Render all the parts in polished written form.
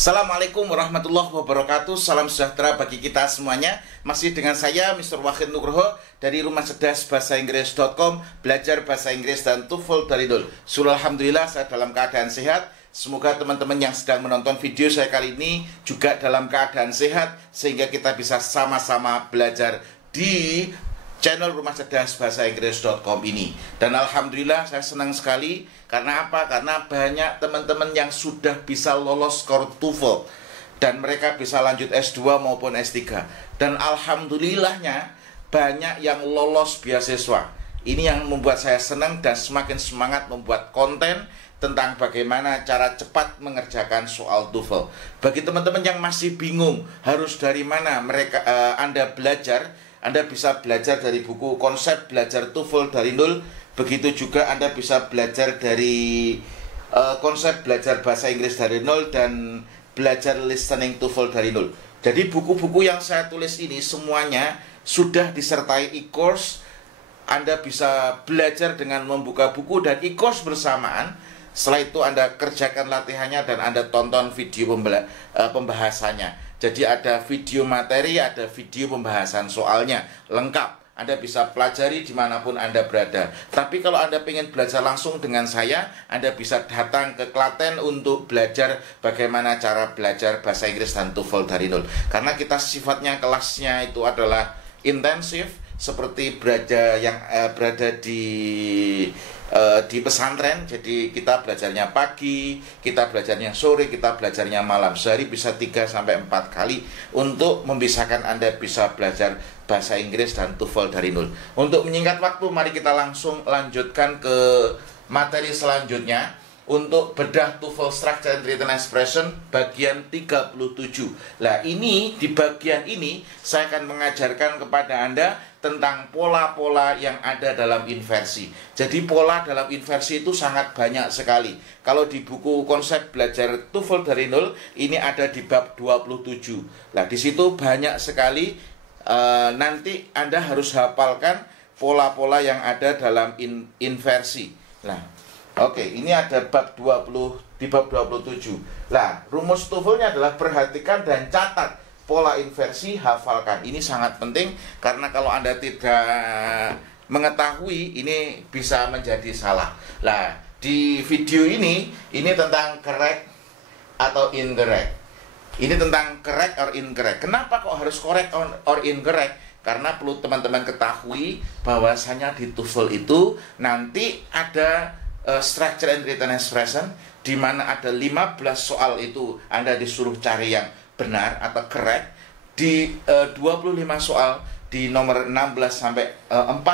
Assalamualaikum warahmatullahi wabarakatuh. Salam sejahtera bagi kita semuanya. Masih dengan saya Mr. Wahid Nugroho dari Rumah Cerdas Bahasa Inggris.com, belajar bahasa Inggris dan TOEFL dari nol. Alhamdulillah saya dalam keadaan sehat. Semoga teman-teman yang sedang menonton video saya kali ini juga dalam keadaan sehat, sehingga kita bisa sama-sama belajar di channel Rumah Cerdas Bahasa Inggris.com ini. Dan alhamdulillah saya senang sekali. Karena apa? Karena banyak teman-teman yang sudah bisa lolos skor TOEFL dan mereka bisa lanjut S2 maupun S3. Dan alhamdulillahnya banyak yang lolos beasiswa. Ini yang membuat saya senang dan semakin semangat membuat konten tentang bagaimana cara cepat mengerjakan soal TOEFL. Bagi teman-teman yang masih bingung harus dari mana Anda belajar, Anda bisa belajar dari buku Konsep Belajar TOEFL dari Nol. Begitu juga Anda bisa belajar dari Konsep Belajar Bahasa Inggris dari Nol dan Belajar Listening TOEFL dari Nol. Jadi buku-buku yang saya tulis ini semuanya sudah disertai e-course. Anda bisa belajar dengan membuka buku dan e-course bersamaan. Setelah itu Anda kerjakan latihannya dan Anda tonton video pembahasannya. Jadi ada video materi, ada video pembahasan soalnya, lengkap. Anda bisa pelajari dimanapun Anda berada. Tapi kalau Anda ingin belajar langsung dengan saya, Anda bisa datang ke Klaten untuk belajar bagaimana cara belajar bahasa Inggris dan TOEFL dari nol. Karena kita sifatnya kelasnya itu adalah intensif, seperti berada di pesantren. Jadi kita belajarnya pagi, kita belajarnya sore, kita belajarnya malam. Sehari bisa 3-4 kali untuk memisahkan Anda bisa belajar bahasa Inggris dan TOEFL dari nol. Untuk menyingkat waktu, mari kita langsung lanjutkan ke materi selanjutnya. Untuk bedah TOEFL Structure and Written Expression bagian 37. Nah, ini di bagian ini saya akan mengajarkan kepada Anda tentang pola-pola yang ada dalam inversi. Jadi pola dalam inversi itu sangat banyak sekali. Kalau di buku Konsep Belajar TOEFL dari Nol, ini ada di bab 27. Nah, di situ banyak sekali. Nanti Anda harus hafalkan pola-pola yang ada dalam inversi. Nah, oke, ini ada bab 20 di bab 27. Nah, rumus TOEFL-nya adalah perhatikan dan catat pola inversi, hafalkan. Ini sangat penting karena kalau Anda tidak mengetahui, ini bisa menjadi salah. Nah, di video ini tentang correct atau incorrect. Ini tentang correct or incorrect. Kenapa kok harus correct or incorrect? Karena perlu teman-teman ketahui bahwasanya di TOEFL itu nanti ada structure and written expression, di mana ada 15 soal itu Anda disuruh cari yang benar atau correct. Di 25 soal di nomor 16 sampai 40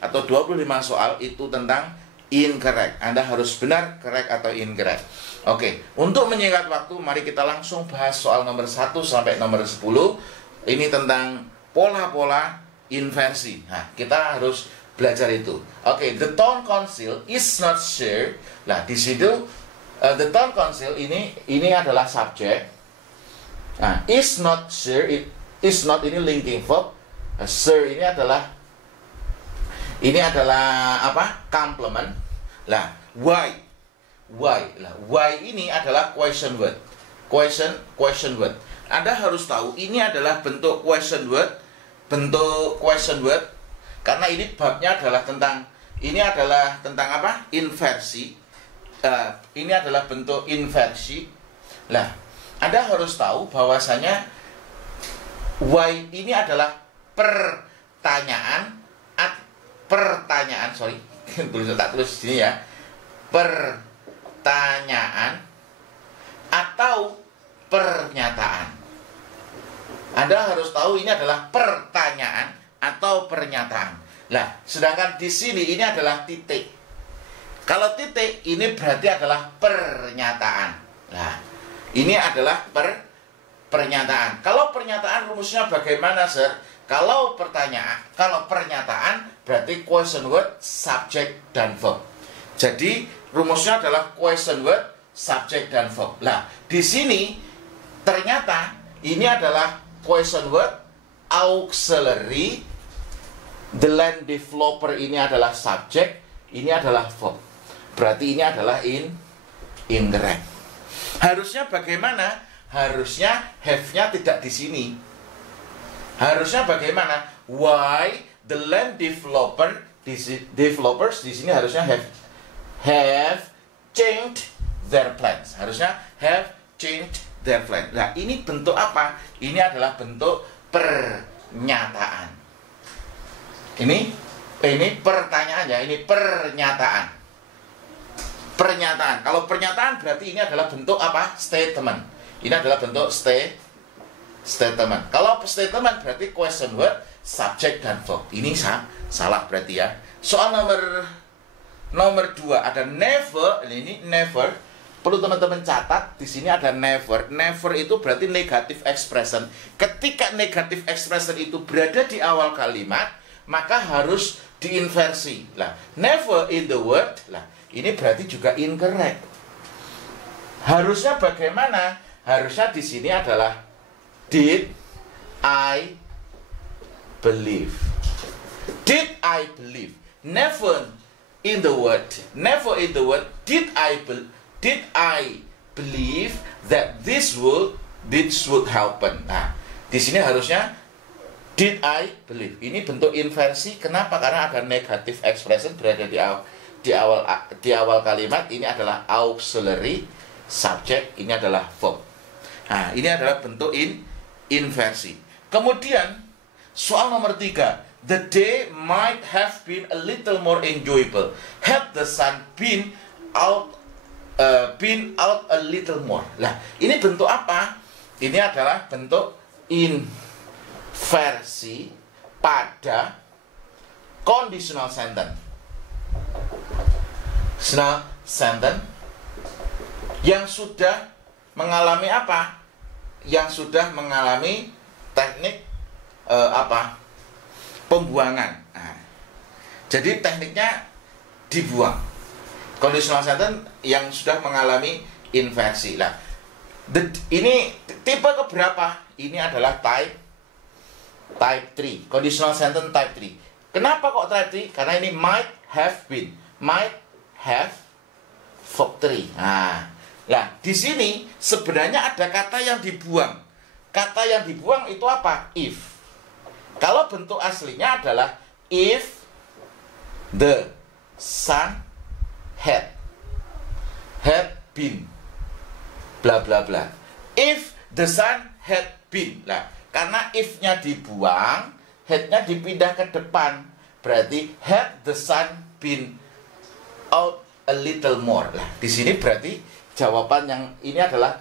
atau 25 soal itu tentang incorrect. Anda harus benar, correct atau incorrect. Oke, untuk menyingkat waktu, mari kita langsung bahas soal nomor 1 sampai nomor 10. Ini tentang pola-pola inversi. Nah, kita harus belajar itu. Oke, the town council is not sure. Nah, di situ the town council ini adalah subjek. Nah, is not sure, is not ini linking verb. Sure ini adalah apa? Complement. Lah, why? Lah, why ini adalah question word. Question word. Anda harus tahu ini adalah bentuk question word. Karena ini babnya adalah tentang apa? Inversi. Ini adalah bentuk inversi. Nah, Anda harus tahu bahwasanya why ini adalah pertanyaan. Sorry, tulis sini ya. Pertanyaan atau pernyataan. Anda harus tahu ini adalah pertanyaan atau pernyataan. Nah, sedangkan di sini ini adalah titik. Kalau titik ini berarti adalah pernyataan. Nah, ini adalah pernyataan. Kalau pernyataan rumusnya bagaimana, Sir? Kalau pernyataan berarti question word, subject dan verb. Jadi rumusnya adalah question word, subject dan verb. Nah, di sini ternyata ini adalah question word, auxiliary. The land developer ini adalah subject, ini adalah verb. Berarti ini adalah incorrect. Harusnya bagaimana? Harusnya have-nya tidak di sini. Harusnya bagaimana? Why the land developers di sini harusnya have changed their plans. Harusnya have changed their plan. Nah, ini bentuk apa? Ini adalah bentuk pernyataan. Ini pertanyaan ya, ini pernyataan. Pernyataan. Kalau pernyataan berarti ini adalah bentuk apa? Statement. Ini adalah bentuk statement. Kalau statement berarti question word, subject dan verb. Ini salah berarti ya. Soal nomor 2 ada never. Ini never. Perlu teman-teman catat, di sini ada never. Never itu berarti negative expression. Ketika negative expression itu berada di awal kalimat, maka harus diinversi. Lah, never in the word. Lah, ini berarti juga incorrect. Harusnya bagaimana? Harusnya di sini adalah did I believe. Did I believe? Never in the word. Never in the word. Did I believe that this would happen? Nah, di sini harusnya did I believe. Ini bentuk inversi. Kenapa? Karena ada negative expression berada di awal kalimat. Ini adalah auxiliary subject. Ini adalah verb. Nah, ini adalah bentuk inversi. Kemudian soal nomor 3. The day might have been a little more enjoyable had the sun been out a little more. Lah, ini bentuk apa? Ini adalah bentuk inversi pada conditional sentence. Conditional sentence yang sudah mengalami apa? Yang sudah mengalami teknik pembuangan. Nah, jadi tekniknya dibuang. Conditional sentence yang sudah mengalami inversi. Nah, ini tipe keberapa? Ini adalah type 3. Conditional sentence type 3. Kenapa kok type 3? Karena ini might have been. Might have verb 3. Nah, di sini sebenarnya ada kata yang dibuang. Kata yang dibuang itu apa? If. Kalau bentuk aslinya adalah if the sun had been bla bla bla. If the sun had been. Nah, karena if-nya dibuang, had-nya dipindah ke depan. Berarti had the sun been out a little more. Nah, di sini berarti jawaban yang ini adalah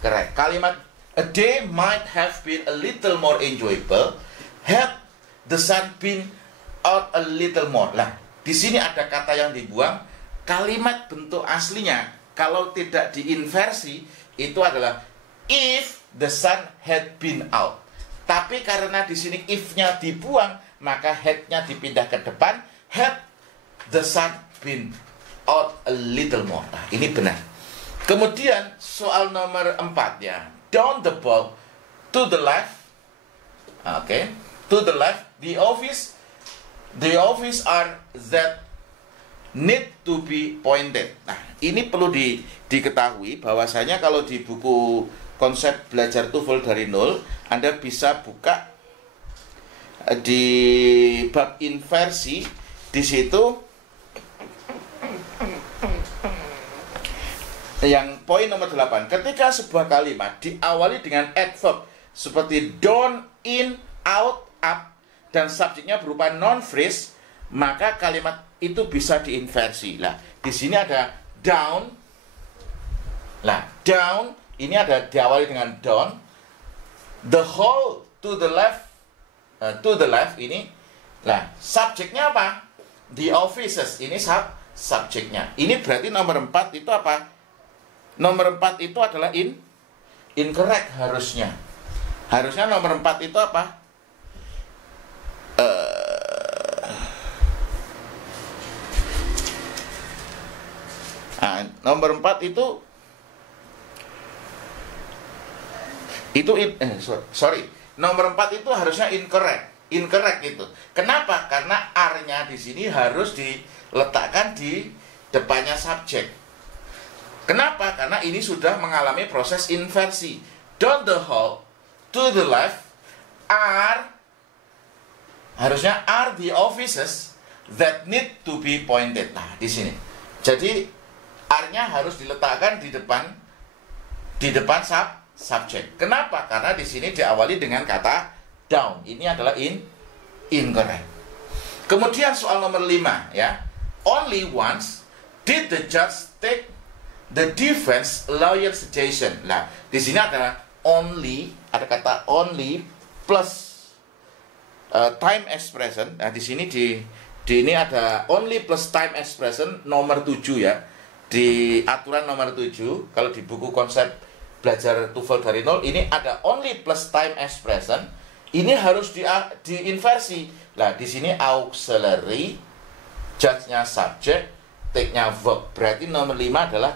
correct. Kalimat a day might have been a little more enjoyable had the sun been out a little more. Nah, di sini ada kata yang dibuang. Kalimat bentuk aslinya kalau tidak diinversi itu adalah if the sun had been out. Tapi karena di sini if-nya dibuang, maka had-nya dipindah ke depan. Had the sun been out a little more. Nah, ini benar. Kemudian soal nomor 4 ya. Down the ball to the left. Oke. To the left, the office are that need to be pointed. Nah, ini perlu diketahui bahwasanya kalau di buku konsep belajar TOEFL dari nol, Anda bisa buka di bab inversi. Di situ yang poin nomor 8, ketika sebuah kalimat diawali dengan adverb seperti down, in, out, up, dan subjeknya berupa non-phrase, maka kalimat itu bisa diinversi. Lah, di sini ada down. Lah, down ini ada diawali dengan down. The whole to the left ini. Lah, subjeknya apa? The offices ini subjeknya. Ini berarti nomor 4 itu apa? Nomor 4 itu adalah incorrect harusnya. Harusnya nomor 4 itu apa? Nomor 4 nomor 4 itu harusnya incorrect itu. Kenapa? Karena R-nya di sini harus diletakkan di depannya subjek. Kenapa? Karena ini sudah mengalami proses inversi. Down the hall to the left harusnya are the offices that need to be pointed. Nah, di sini. Jadi are-nya harus diletakkan di depan subjek. Kenapa? Karena di sini diawali dengan kata down. Ini adalah incorrect. Kemudian soal nomor 5 ya. Only once did the judge take the defense lawyer suggestion. Nah, di sini ada only, ada kata only plus time expression. Nah, di sini di ini ada only plus time expression nomor 7 ya. Di aturan nomor 7, kalau di buku konsep belajar TOEFL dari nol, ini ada only plus time expression. Ini harus diinversi. Nah, di sini auxiliary, judge-nya subject, take-nya verb. Berarti nomor 5 adalah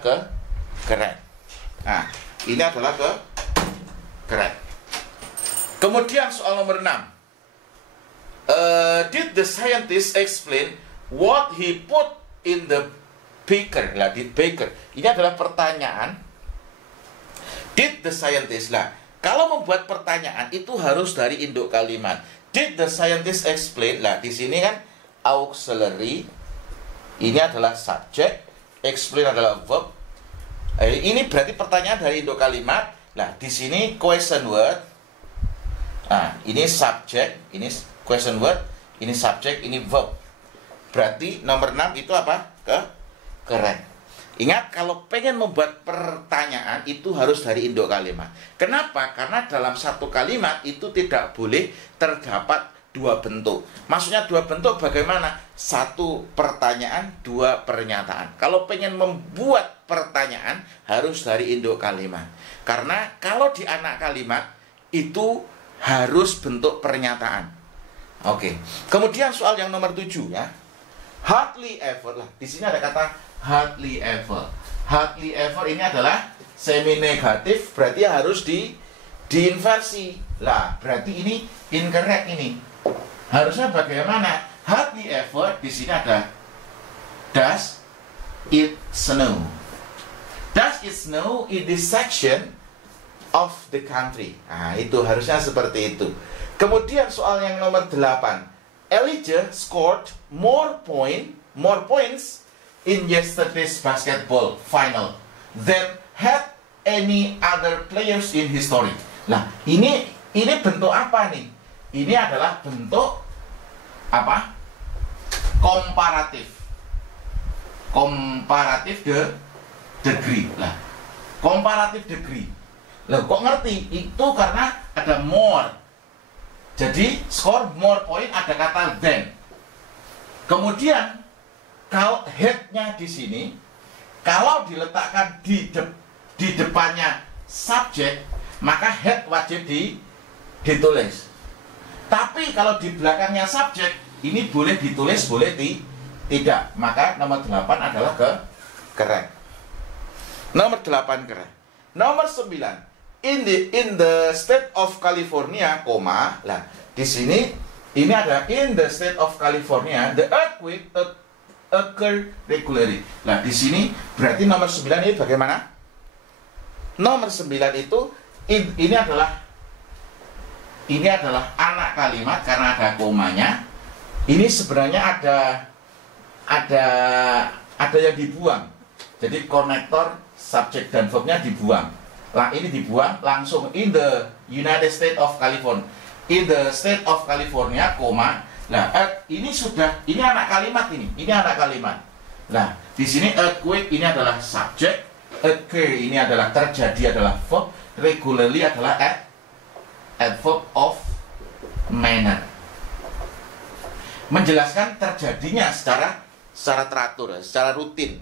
correct. Nah, ini adalah correct. Kemudian soal nomor 6. Did the scientist explain what he put in the baker? Lah, di baker. Ini adalah pertanyaan. Did the scientist? Lah, kalau membuat pertanyaan itu harus dari induk kalimat. Did the scientist explain? Lah, di sini kan auxiliary. Ini adalah subject, explain adalah verb. Ini berarti pertanyaan dari induk kalimat. Lah, di sini question word. Nah, ini subject, ini question word, ini subject, ini verb. Berarti nomor 6 itu apa? Correct. Ingat, kalau pengen membuat pertanyaan itu harus dari induk kalimat. Kenapa? Karena dalam satu kalimat itu tidak boleh terdapat dua bentuk. Maksudnya dua bentuk bagaimana? Satu pertanyaan, dua pernyataan. Kalau pengen membuat pertanyaan harus dari induk kalimat. Karena kalau di anak kalimat itu harus bentuk pernyataan. Oke. Kemudian soal yang nomor 7 ya. Hardly ever. Lah, di sini ada kata hardly ever. Hardly ever ini adalah semi negatif, berarti harus diinversi. Lah, berarti ini incorrect ini. Harusnya bagaimana? Hardly ever di sini ada does it snow. Does it snow in this section of the country? Nah, itu harusnya seperti itu. Kemudian soal yang nomor 8. Elijah scored more points in yesterday's basketball final than had any other players in history. Nah, ini bentuk apa nih? Ini adalah bentuk apa? Komparatif. Komparatif degree. Lah, komparatif degree. Lah, kok ngerti? Itu karena ada more. Jadi, score more point ada kata than. Kemudian, kalau head-nya di sini, kalau diletakkan di depannya subjek, maka head wajib ditulis. Tapi kalau di belakangnya subjek, ini boleh ditulis, boleh tidak. Maka nomor 8 adalah correct. Nomor 8 correct. Nomor 9. In the state of California, koma. Lah, di sini ini ada in the state of California, the earthquake occur regularly. Lah, di sini berarti nomor 9 ini bagaimana? Nomor 9 itu ini adalah anak kalimat karena ada komanya. Ini sebenarnya ada yang dibuang. Jadi konektor subjek dan verbnya dibuang. Lah, ini dibuang langsung in the United States of California. In the state of California, koma. Nah, ini anak kalimat ini. Ini anak kalimat. Nah, di sini earthquake ini adalah subjek, occur ini adalah terjadi adalah verb, regularly adalah adverb of manner. Menjelaskan terjadinya secara teratur, secara rutin.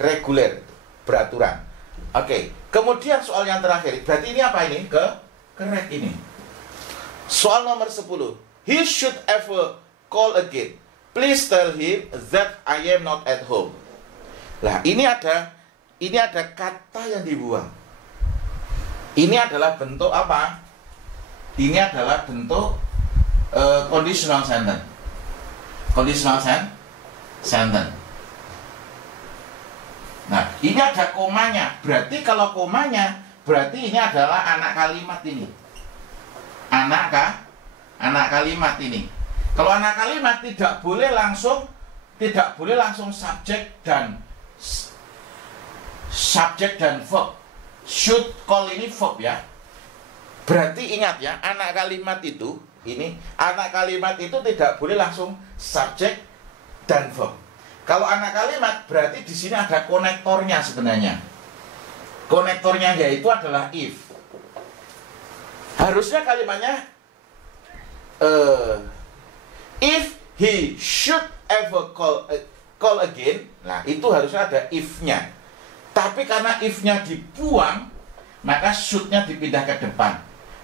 Reguler, beraturan. Oke, kemudian soal yang terakhir. Berarti ini apa ini? Correct ini. Soal nomor 10. He should ever call again. Please tell him that I am not at home. Lah, ini ada kata yang dibuang. Ini adalah bentuk apa? Ini adalah bentuk conditional sentence. Conditional sentence. Nah, Ini ada komanya. Berarti kalau komanya, berarti ini adalah anak kalimat ini. Anak kalimat ini. Kalau anak kalimat tidak boleh langsung subjek dan verb. Should call ini verb ya. Berarti ingat ya, anak kalimat itu tidak boleh langsung subjek dan verb. Kalau anak kalimat berarti di sini ada konektornya sebenarnya. Konektornya yaitu adalah if. Harusnya kalimatnya if he should ever call again. Nah, itu harusnya ada if-nya. Tapi karena if-nya dibuang, maka should-nya dipindah ke depan.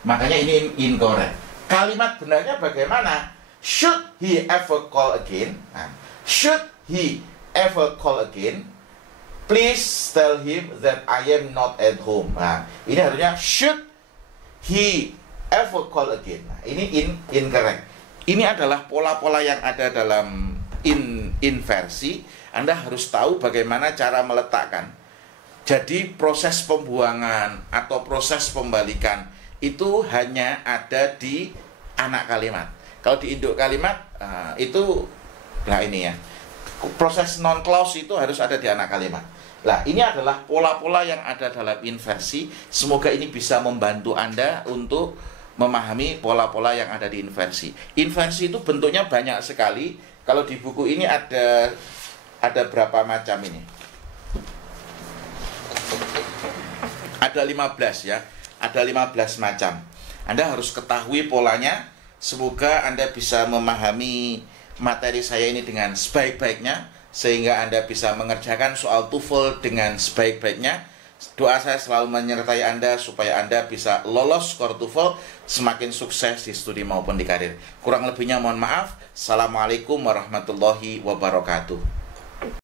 Makanya ini incorrect. Kalimat benarnya bagaimana? Should he ever call again? Nah, should he ever call again, please tell him that I am not at home. Nah, ini harusnya should he ever call again. Nah, ini incorrect. Ini adalah pola-pola yang ada dalam inversi. Anda harus tahu bagaimana cara meletakkan. Jadi proses pembuangan atau proses pembalikan itu hanya ada di anak kalimat. Kalau di induk kalimat itu, nah ini ya, proses non clause itu harus ada di anak kalimat. Nah, ini adalah pola-pola yang ada dalam inversi. Semoga ini bisa membantu Anda untuk memahami pola-pola yang ada di inversi. Inversi itu bentuknya banyak sekali. Kalau di buku ini ada berapa macam ini? Ada 15 ya. Ada 15 macam. Anda harus ketahui polanya. Semoga Anda bisa memahami materi saya ini dengan sebaik-baiknya, sehingga Anda bisa mengerjakan soal TOEFL dengan sebaik-baiknya. Doa saya selalu menyertai Anda supaya Anda bisa lolos skor TOEFL, semakin sukses di studi maupun di karir. Kurang lebihnya mohon maaf. Assalamualaikum warahmatullahi wabarakatuh.